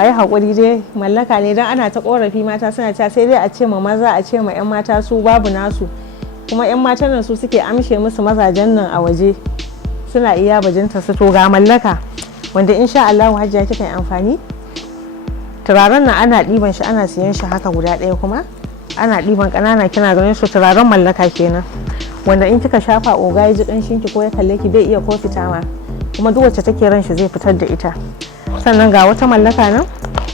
yi haƙuri dai mallaka ne don ana ta ƙorafi mata suna cewa sai dai a ce ma maza a ce ma 'yan mata su babu nasu, kuma 'yan matan nan su suke amshe musu mazajen nan a waje suna iya bajinta su. To ga mallaka wanda insha Allah Hajiya kika yi amfani. Turaren nan ana ɗiban shi ana siyan shi haka guda ɗaya, kuma ana ɗiban ƙanana kina ganin su. Turaren mallaka kenan wanda in kika shafa oga ya ji ƙanshin ki ko ya kalle ki bai iya ko fita ma, kuma duk wacce take ran shi zai fitar da ita. Sannan ga wata mallaka nan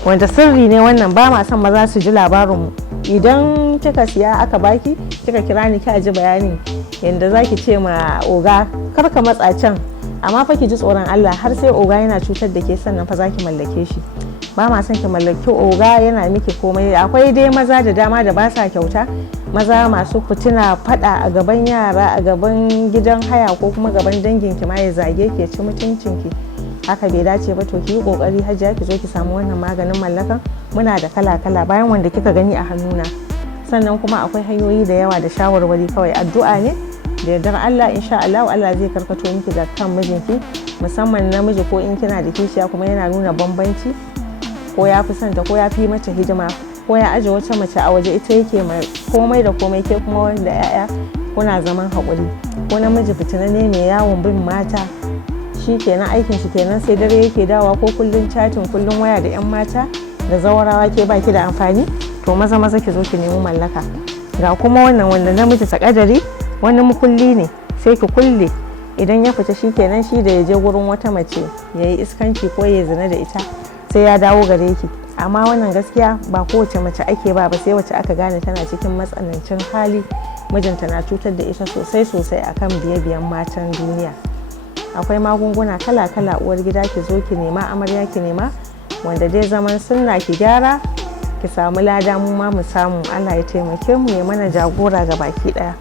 wanda sirri ne wannan, ba ma son maza su ji labarin mu. Idan kika siya aka baki kika kira ni ki ji bayani yanda zaki ce ma oga kar ka matsa can, amma fa ki ji tsoron Allah har sai oga yana cutar da ke sannan fa zaki mallake shi. Ba ma son ki mallaki oga yana miki komai. Akwai dai maza da dama da ba sa kyauta, maza masu fitina, fada a gaban yara, a gaban gidan haya ko kuma gaban dangin ki ma ya zage ki, ya ci mutuncin ki. Haka bai dace ba. To ki yi kokari Hajiya ki zo ki samu wannan maganin mallakan. Muna da kala-kala bayan wanda kika gani a hannuna. Sannan kuma akwai hanyoyi da yawa da shawarwari, kawai addu'a ne da yardar Allah insha Allah Allah zai karkato miki da kan mijinki, musamman namiji ko in kina da kishiya kuma yana nuna bambanci ko ya fi santa ko ya fi mata hidima ko ya aje wata mace a waje ita yake komai da komai, ke kuma wanda 'ya'ya kuna zaman haƙuri. Ko namiji fitinanne mai yawon bin mata, shi kenan aikin shi kenan sai dare yake dawa, ko kullun chatin kullun waya da 'yan mata da zawarawa, ke baki da amfani. To maza ki zo ki nemi mallaka. Ga kuma wannan wanda namiji takadari, wani mukulli ne sai ki kulle, idan ya fita shi kenan shi da ya je gurin wata mace ya yi iskanci ko ya zina da ita sai ya dawo gare ki. Amma wannan gaskiya ba kowace mace ake ba sai wacce aka gane tana cikin matsanancin hali, mijinta na cutar da ita sosai akan biye-biyen matan duniya. Akwai magunguna kala-kala uwar gida ki zo ki nema, amarya ki nema, wanda dai zaman sunna ki gyara ki samu lada, mu ma mu samu. Allah ya taimake mu ya mana jagora ga baki daya.